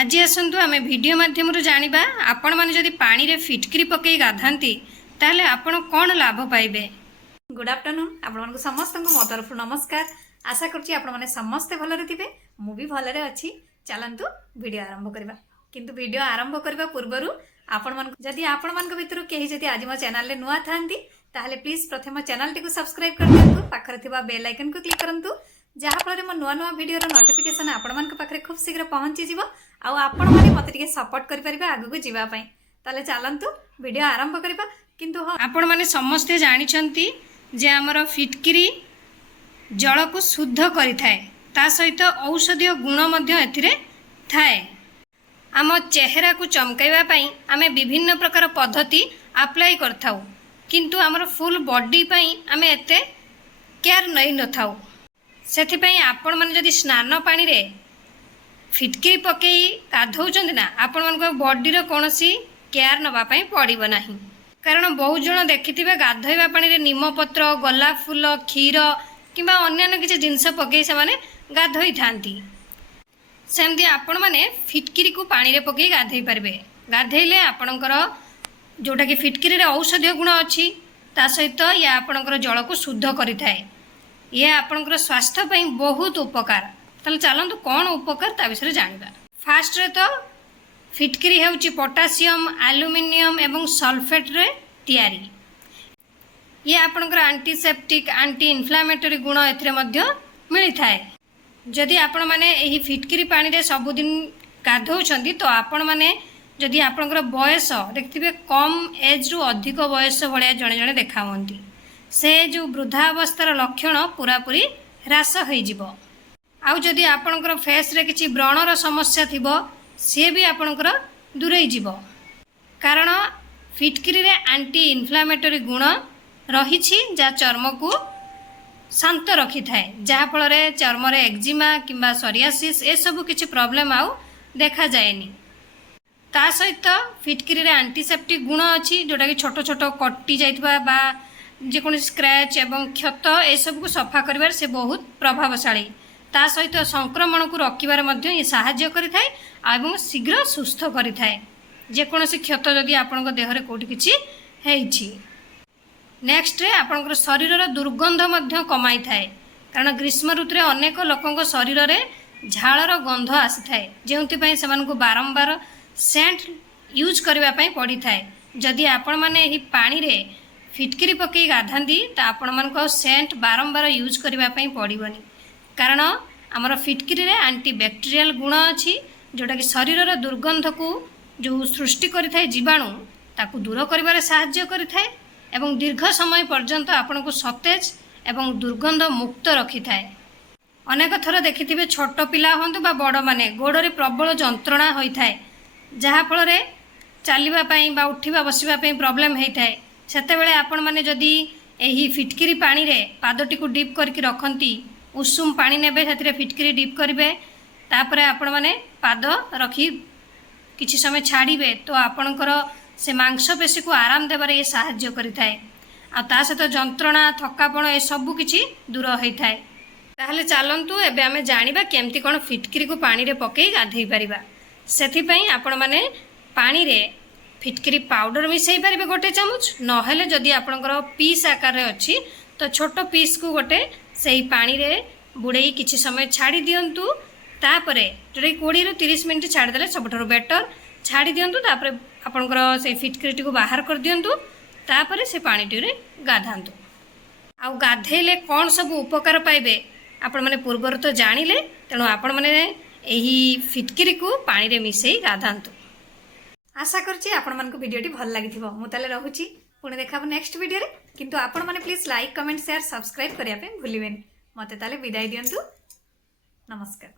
आज आसतु आम भिडियो मध्यम जाना आपण मैंने जदि पानी रे फिटकरी पकई गाधाती ताहले आपण कौन लाभ पाइबे। गुड आफ्टरनून आपण समस्त मो तरफ नमस्कार। आशा करुँची आपण मैंने समस्ते भलरे थे मु भी भलरे अच्छी। चलतु वीडियो आरंभ करवा किंतु वीडियो आरंभ करने पूर्वर जदि आपण मान भितर कहीं जदि आज मो चैनल नुआ था ताहले प्लीज प्रथम चैनल टी सब्सक्राइब कर दिंतु, पाखरे थिबा बेल आइकन को क्लिक करंतु जहाँफल मो नुआ नुआ वीडियो नोटिफिकेशन आपण मान पाखरे खूब शीघ्र पहुँची जीवो आउ आपण माने मते टिके सपोर्ट करि परिबे आगु को जीवा पई। ताले चलंतु वीडियो आरंभ करबा। किंतु आपण माने समस्ते जानि छंती जे हमर फिटकिरी जल को शुद्ध करि थाए, ता सहित औषधीय गुण मध्य एथिरे थाए। आम चेहरा को चमकाइबा पई आमे विभिन्न प्रकार पद्धति अप्लाई करथाउ, किंतु हमर फुल बॉडी पई आमे एते केयर नै नथाउ। सेथि पई आपण माने जदि स्नान पानी रे फिटकिरी पकई गाधौचंदी ना आपण मन बॉडी रो कोनोसी केयर नबा पई पड़िबो नाही। कारण बहुत जण देखिथिबे गाधोइबा पानी रे नीम पत्र, गोलाप फूल, क्षीर किंबा अन्य किसी जिनस पकई से माने गाधोई थांती। सेमती आपण माने फिटकिरी को पानी रे पकई गाधोई पारबे। गाधेइले आपणकर जोटा कि फिटकिरी रे औषधीय गुण अछि ता सहित या आपणकर जल को शुद्ध करि थाए। ये आपणकर स्वास्थ्य पई बहुत उपकार। ताले चलंतु कौन उपकार ता विषय जानिबा। फास्ट रे तो फिटकिरी हेउची पोटासियम, एल्युमिनियम एवं सल्फेट रे तैयारी। ये आपणकर एंटीसेप्टिक, एंटी इन्फ्लेमेटरी गुण एथिरे मध्य मिली थाए। जदि आपण माने एही फिटकिरी पानी रे सबुदिन गाधौछंती तो आपण माने जदि आपणकर बयस देखथिबे कम एज रु अधिक बयस भलिया जणे जणे देखावंती, से जो वृद्धावस्थार लक्षण पूरा पूरी ह्रास होई जिवो। आउ जदि आपणकर फेस रे किछि व्रणर समस्या थिबो से भी आपणकर दूरेई जिवो। कारण फिटकिरी रे एंटी इन्फ्लेमेटरी गुण रहिछि जा चर्म को शांत रखि थाए, जहा फल रे चर्म रे एक्जिमा किंबा सोरियासिस ए सब किछि प्रॉब्लम आउ देखा जाएनी। ता सहित फिटकिरी रे एंटीसेप्टिक गुण अछि जोटा कि छोट छोट कटि जाइतबा बा जेकोन स्क्रैच एवं क्षत ए सब को सफा करिवार से बहुत प्रभावशाली। ता सहित संक्रमण को रोकबार मध्य ये साहाय्य करिथाए एवं शीघ्र सुस्थ करिथाए जेकोसी क्षत जदि आपन देह रे कोठी किछि हेइछि। नेक्स्ट रे आपन शरीर दुर्गंध मध्य कमाई थाए। कारण ग्रीष्म ऋतु रे अनेक लोकंक शरीर रे झाळर गंध आसी थाए, जेउंति पई सेमान को बारंबार सेंट यूज करबा पई पड़ी थाए। जदि आपण माने एही पानी रे फिटकिरी पकई गाधांदी ता आपण मान को सेंट बारंबार यूज करबा पई पड़िबनी। कारण आमर फिटकिरी रे एंटीबैक्टेरियल गुण अछि जोटा कि शरीर दुर्गंध को जो सृष्टि करिथाए जीवाणु ताकू दूर करिबारे सहाय्य करिथाए एवं दीर्घ समय पर्यंत आपन को सतेज एवं दुर्गंध मुक्त रखिथाए। अनेक थर देखिथिबे छोट पिला हंतु बा बड़ माने गोड़े प्रबल जंत्रणा होइथाए, जहा फल रे चलिबा पई बा उठिबा बसिबा पई प्रॉब्लम हेइथाए। सेते बेले आपण माने जदी एही फिटकिरी पानी रे पादटी को डिप करके रखंती, उषुम पानी नेबे सेतिरे फिटकिरी डिप करिवे, तापरे आपण माने पाद रखी किछि समय छाड़िबे तो आपणकर से मांसपेशी को आराम देबारे ये साहाय्य करिथाए। आ ता सहित जंत्रणा, थकापण ए सब किछि दूर होइथाए। ताहले चलंतु एबे आमे जानिबा केमती कोन फिटकिरी को पानी रे पकई गाधेई परिबा। सेथि पई आपण माने पानी रे फिटकिरी पाउडर मिसई पारिबे गोटे चामच, नहेले जदि आपणकर पीस आकार रे अछि तो छोट पीस को गोटे सेही पानी रे बुड़ेई किछि समय छाड़ी दियंतु। तापरे जोटे 20 रु 30 मिनिट छाड़ी देले सबठारु बेटर। छाड़ी दियंतु, तापरे आपणकर से फिटकिरी को बाहर कर दियंतु, तापरे से पानी रे गाधांतु। आउ गाधेले कोन सब उपकार पाइबे आपण माने पूर्वर तो जानिले, तेणु आपण माने एही फिटकिरी को पानी रे मिसई गाधांतु। आशा करछि आपण मन को वीडियो टी भल लागिथिबो। मु ताले रहूची, पुणे देखाबो नेक्स्ट वीडियो रे। किंतु आपण माने please like, comment, share, subscribe करिया पे भूलिबेनी। मते ताले विदाई दियंतु। नमस्कार।